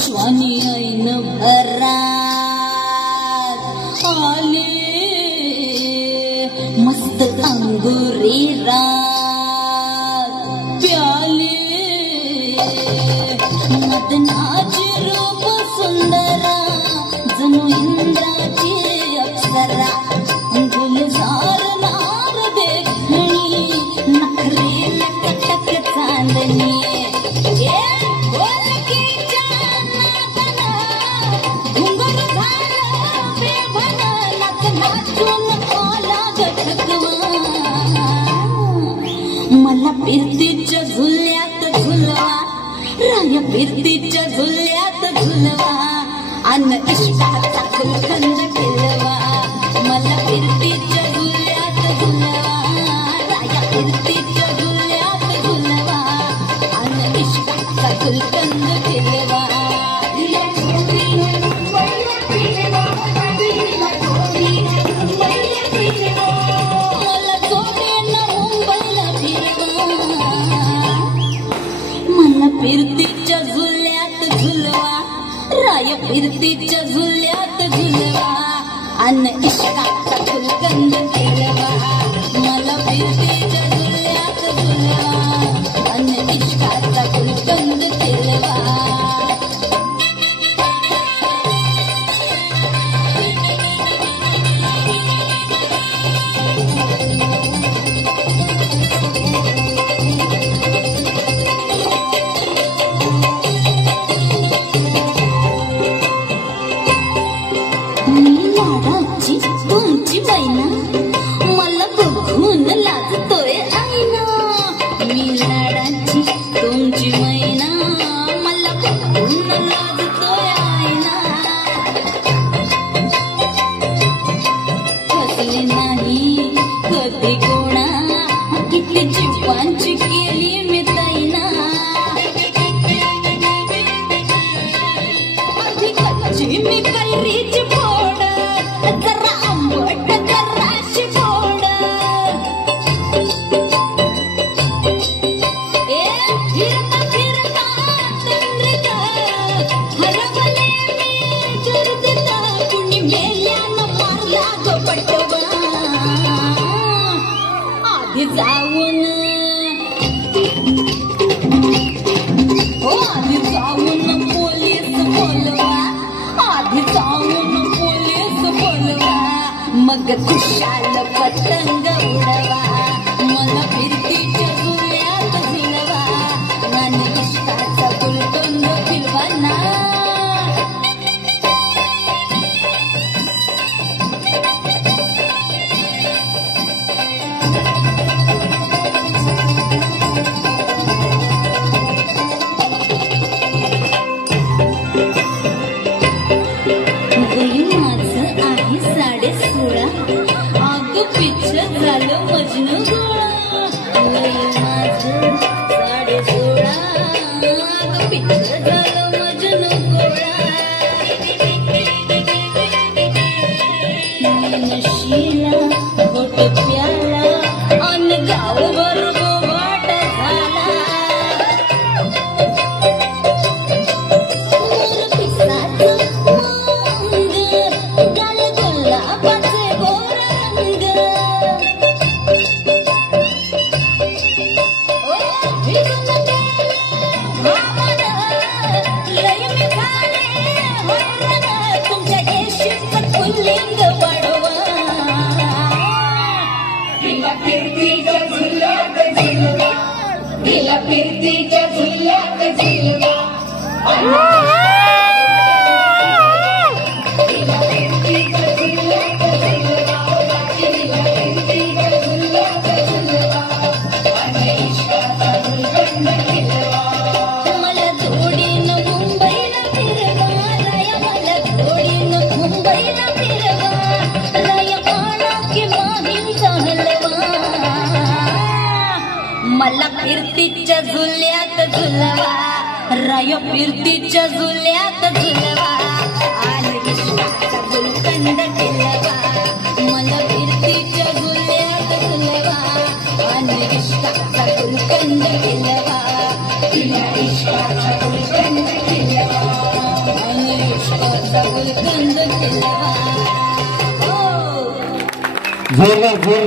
ज्वानी ऐन भरात आले मस्त अंगुरी रात प्याले मदनाची रूप सुंदरा जणू इंद्राची अप्सरा गुलजार नार देखणी नखरे लटक चांदणी मला फिरतीच्या झुल्यात झुलवा राया फिरतीच्या झुल्यात झुलवा अन इश्काचा फुलखंड फिरवा मला फिरतीच्या झुल्यात झुलवा राया फिरतीच्या झुल्यात झुलवा अन इश्काचा फुलखंड फिरवा फिरतीच्या झुल्यात झुलवा राय फिरतीच्या झुल्यात झुलवा अन इश्काचा फुलकंद फिरवा मला फिरतीच्या झुल्यात झुलवा अन इश्काचा फुलकंद फिरवा तुमची मैना मला बघून लाजतोय आईना मी लाडाची तुमची मैना मला बघून लाजतोय आईना फसले नाही कधी कोणा किती जीवांची केली मी ताईना आधी कच्ची मी कैरीची फोड जरा आंबट जराशी गोड फिरता फिरता तंद्रीत हरवले मी गर्दीत कुणी मेल्यानं मारला गो पटवा आधी जाऊन पोलीस बोलवा आधी जाऊन पोलीस बोलवा मग खुशाल पतंग उडवा मला फिरतीच्या झुल्यात झुलवा आणि इश्काचा फुलकंद फिरवा ना झालं मजनू गोळा माझं 16.5 पिक्चर झालं मजनू गोळा नशीला घोट प्याला अन गावभर गोवाट झाला गाल गुलाबाचे गोर रंग तुमच्या देशीचं पुल्लिंग वाढवा गेला फिरतीच्या झुल्यात झुलवा गेला फिरतीच्या झुल्यात झुलवा मला फिरतीच्या झुल्यात झुलवा राय फिरतीच्या झुल्यात झुलवा आणि इश्काचा फुलकंद फिरवा मला फिरतीच्या झुल्यात झुलवा आणि इश्काचा फुलकंद फिरवा इश्काचा गुलकंद खिलवा, इश्काचा गुलकंद खिलवा. जोरदार जोरदार